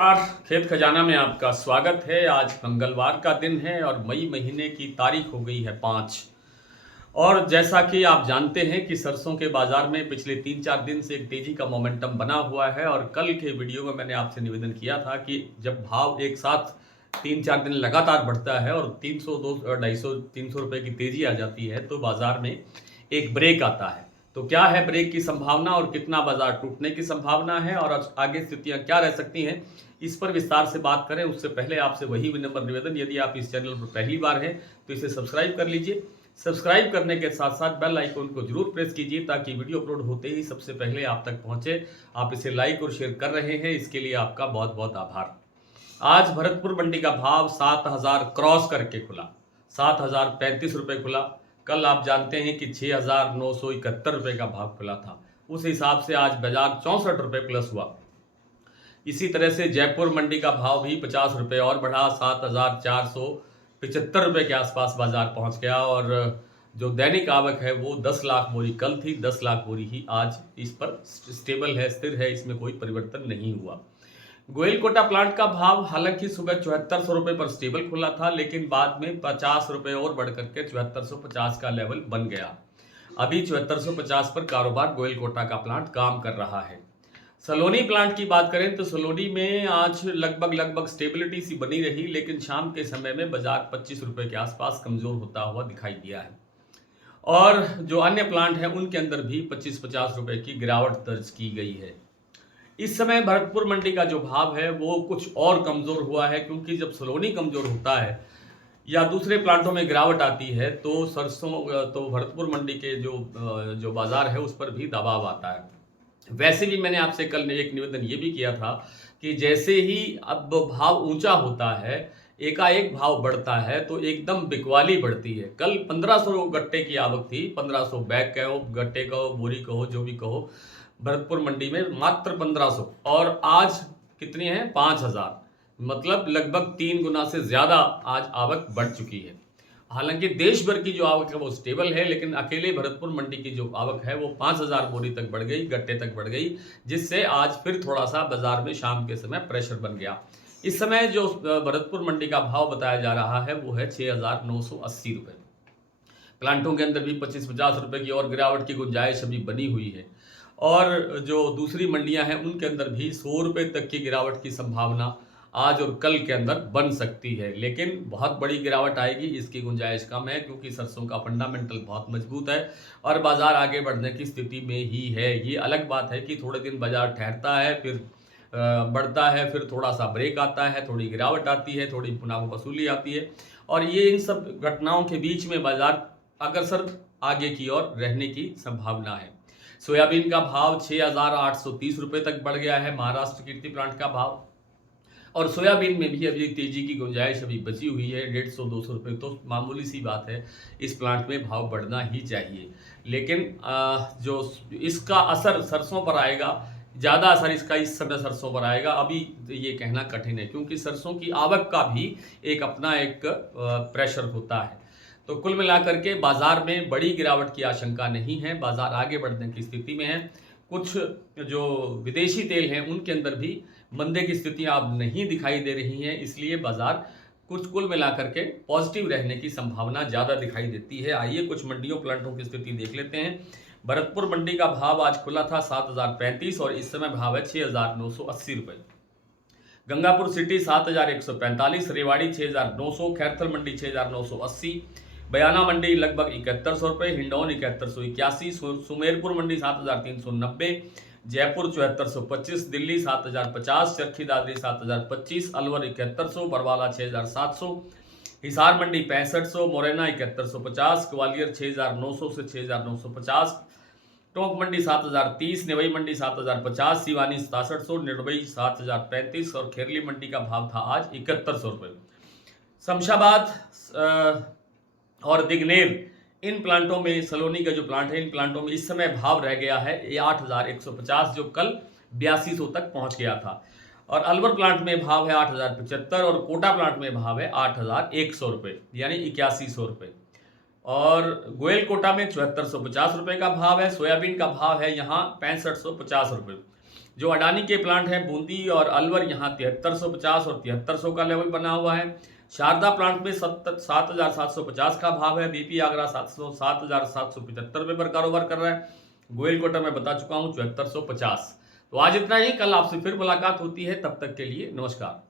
खेत खजाना में आपका स्वागत है। आज मंगलवार का दिन है और मई महीने की तारीख हो गई है 5। और जैसा कि आप जानते हैं कि सरसों के बाजार में पिछले 3-4 दिन से एक तेजी का मोमेंटम बना हुआ है। और कल के वीडियो में मैंने आपसे निवेदन किया था कि जब भाव एक साथ 3-4 दिन लगातार बढ़ता है और 300, 200, 250, 300 रुपए की तेजी आ जाती है तो बाजार में एक ब्रेक आता है। तो क्या है ब्रेक की संभावना और कितना बाजार टूटने की संभावना है और आगे स्थितियां क्या रह सकती हैं, इस पर विस्तार से बात करें उससे पहले आपसे वही विनम्र निवेदन, यदि आप इस चैनल पर पहली बार हैं तो इसे सब्सक्राइब कर लीजिए। सब्सक्राइब करने के साथ साथ बेल आइकन को जरूर प्रेस कीजिए ताकि वीडियो अपलोड होते ही सबसे पहले आप तक पहुंचे। आप इसे लाइक और शेयर कर रहे हैं, इसके लिए आपका बहुत बहुत आभार। आज भरतपुर मंडी का भाव 7,000 क्रॉस करके खुला, 7,035 रुपये खुला। कल आप जानते हैं कि 6,971 रुपये का भाव खुला था, उस हिसाब से आज बाजार 64 रुपये प्लस हुआ। इसी तरह से जयपुर मंडी का भाव भी 50 रुपये और बढ़ा, 7,475 रुपये के आसपास बाजार पहुंच गया। और जो दैनिक आवक है वो 10 लाख बोरी कल थी, 10 लाख बोरी ही आज इस पर स्टेबल है, स्थिर है, इसमें कोई परिवर्तन नहीं हुआ। गोयलकोटा प्लांट का भाव हालांकि सुबह 7400 रुपये पर स्टेबल खुला था, लेकिन बाद में 50 रुपये और बढ़ करके 7450 का लेवल बन गया। अभी 7450 पर कारोबार गोयलकोटा का प्लांट काम कर रहा है। सलोनी प्लांट की बात करें तो सलोनी में आज लगभग स्टेबिलिटी सी बनी रही, लेकिन शाम के समय में बाजार 25 रुपये के आसपास कमजोर होता हुआ दिखाई दिया है। और जो अन्य प्लांट हैं उनके अंदर भी 25-50 रुपये की गिरावट दर्ज की गई है। इस समय भरतपुर मंडी का जो भाव है वो कुछ और कमजोर हुआ है, क्योंकि जब सलोनी कमजोर होता है या दूसरे प्लांटों में गिरावट आती है तो तो भरतपुर मंडी के जो बाजार है उस पर भी दबाव आता है। वैसे भी मैंने आपसे कल एक निवेदन ये भी किया था कि जैसे ही अब भाव ऊंचा होता है, एकाएक भाव बढ़ता है तो एकदम बिकवाली बढ़ती है। कल 1500 गट्टे की आवक थी, 1500 बैग कहो, गट्टे कहो, बोरी कहो, जो भी कहो, भरतपुर मंडी में मात्र 1500। और आज कितनी है? 5000। मतलब लगभग 3 गुना से ज्यादा आज आवक बढ़ चुकी है। हालांकि देश भर की जो आवक है वो स्टेबल है, लेकिन अकेले भरतपुर मंडी की जो आवक है वो 5000 बोरी तक बढ़ गई, गट्टे तक बढ़ गई, जिससे आज फिर थोड़ा सा बाजार में शाम के समय प्रेशर बन गया। इस समय जो भरतपुर मंडी का भाव बताया जा रहा है वो है 6,980 रुपये। प्लांटों के अंदर भी 25-50 रुपये की और गिरावट की गुंजाइश अभी बनी हुई है। और जो दूसरी मंडियां हैं उनके अंदर भी 100 रुपये तक की गिरावट की संभावना आज और कल के अंदर बन सकती है, लेकिन बहुत बड़ी गिरावट आएगी इसकी गुंजाइश कम है, क्योंकि सरसों का फंडामेंटल बहुत मजबूत है और बाजार आगे बढ़ने की स्थिति में ही है। ये अलग बात है कि थोड़े दिन बाजार ठहरता है, फिर बढ़ता है, फिर थोड़ा सा ब्रेक आता है, थोड़ी गिरावट आती है, थोड़ी मुनाफा वसूली आती है, और ये इन सब घटनाओं के बीच में बाजार अग्रसर आगे की ओर रहने की संभावना है। सोयाबीन का भाव 6,830 रुपये तक बढ़ गया है, महाराष्ट्र कीर्ति प्लांट का भाव। और सोयाबीन में भी अभी तेजी की गुंजाइश अभी बची हुई है, 150-200 रुपये तो मामूली सी बात है, इस प्लांट में भाव बढ़ना ही चाहिए। लेकिन जो इसका असर सरसों पर आएगा, ज़्यादा असर इसका इस समय सरसों पर आएगा, अभी ये कहना कठिन है, क्योंकि सरसों की आवक का भी एक अपना एक प्रेशर होता है। तो कुल मिलाकर के बाजार में बड़ी गिरावट की आशंका नहीं है, बाजार आगे बढ़ने की स्थिति में है। कुछ जो विदेशी तेल हैं उनके अंदर भी मंदे की स्थितियां अब नहीं दिखाई दे रही हैं, इसलिए बाजार कुल मिलाकर के पॉजिटिव रहने की संभावना ज़्यादा दिखाई देती है। आइए कुछ मंडियों प्लांटों की स्थिति देख लेते हैं। भरतपुर मंडी का भाव आज खुला था 7,035 और इस समय भाव है 6,980 रुपये। गंगापुर सिटी 7,145, रेवाड़ी 6,900, खैरथल मंडी 6,980, बयाना मंडी लगभग 7100 रुपये, हिंडौन 7181, सुमेरपुर मंडी 7,390, जयपुर 7425, दिल्ली 7,050, चरखी दादरी 7,025, अलवर 7100, बरवाला 6,700, हिसार मंडी 6500, मुरैना 7150, ग्वालियर 6,900 से 6,950, टोंक मंडी 7,030, नेवई मंडी 7,050, सिवानी 6700, निर्भई 7,035 और खेरली मंडी का भाव था आज 7100 रुपये। शमशाबाद और दिगनेर, इन प्लांटों में, सलोनी का जो प्लांट है, इन प्लांटों में इस समय भाव रह गया है 8,150, जो कल 8200 तक पहुंच गया था। और अलवर प्लांट में भाव है 8,075 और कोटा प्लांट में भाव है 8,100 रुपये, यानी 8100 रुपये। और गोयलकोटा में 7450 रुपये का भाव है। सोयाबीन का भाव है यहाँ 6550 रुपये। जो अडानी के प्लांट हैं बूंदी और अलवर, यहाँ 7350 और 7300 का लेवल बना हुआ है। शारदा प्लांट में 7750 का भाव है। बीपी आगरा 7775 रुपये पर कारोबार कर रहा है। गोयल कोटा में बता चुका हूँ 7450। तो आज इतना ही, कल आपसे फिर मुलाकात होती है, तब तक के लिए नमस्कार।